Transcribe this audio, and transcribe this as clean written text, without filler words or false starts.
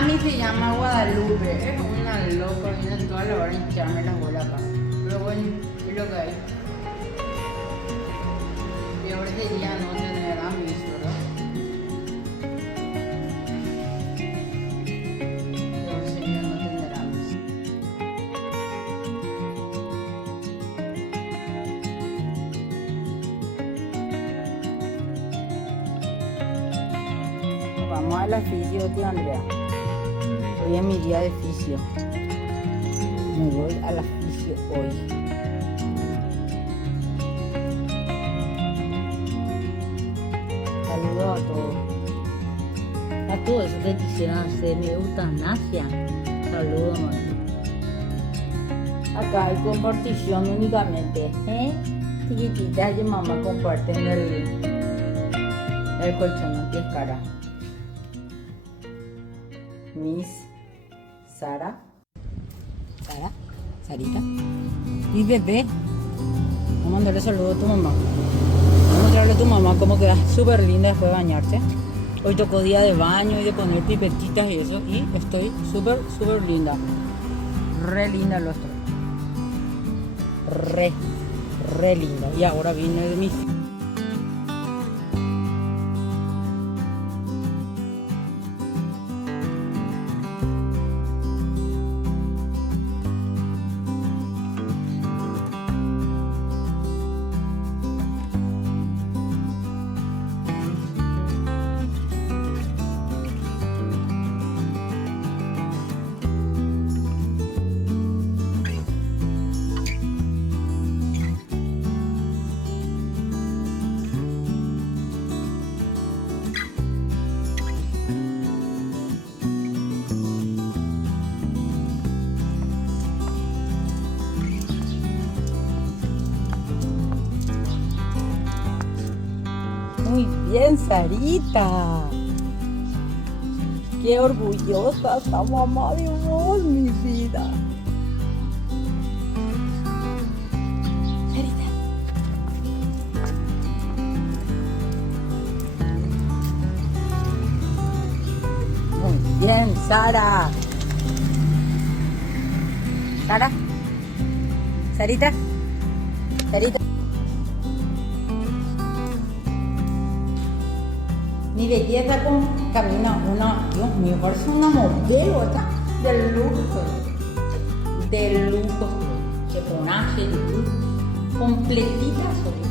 Mami se llama Guadalupe, es una loca, viene toda la hora a hincharme las bolas acá. Pero bueno, es lo que hay. Peor sería no tener a mis, ¿verdad? Peor sería no tener a mis. Vamos a la fisio, tía Andrea. Hoy es mi día de fisio. Me voy a la fisio hoy. Saludos a todos. A todos esos que quisieran hacerme eutanasia. Saludos, mami. Acá hay compartición únicamente. Chiquititas y mamá comparten el colchón, no tienes cara. Miss Sara, Sarita y bebé. Vamos a mandarle saludos a tu mamá. Vamos a mostrarle a tu mamá cómo queda súper linda después de bañarse. Hoy tocó día de baño y de poner pipetitas y eso. Y estoy súper linda. Re linda lo estoy. Re linda. Y ahora viene de mi... Muy bien, Sarita. Qué orgullosa está mamá de vos, mi vida. Sarita. Muy bien, Sara. Sara. Sarita. Sarita. Mi belleza camina una, Dios mío, parece una modelo esta, de lujo, que ponaje de luz, completita soy.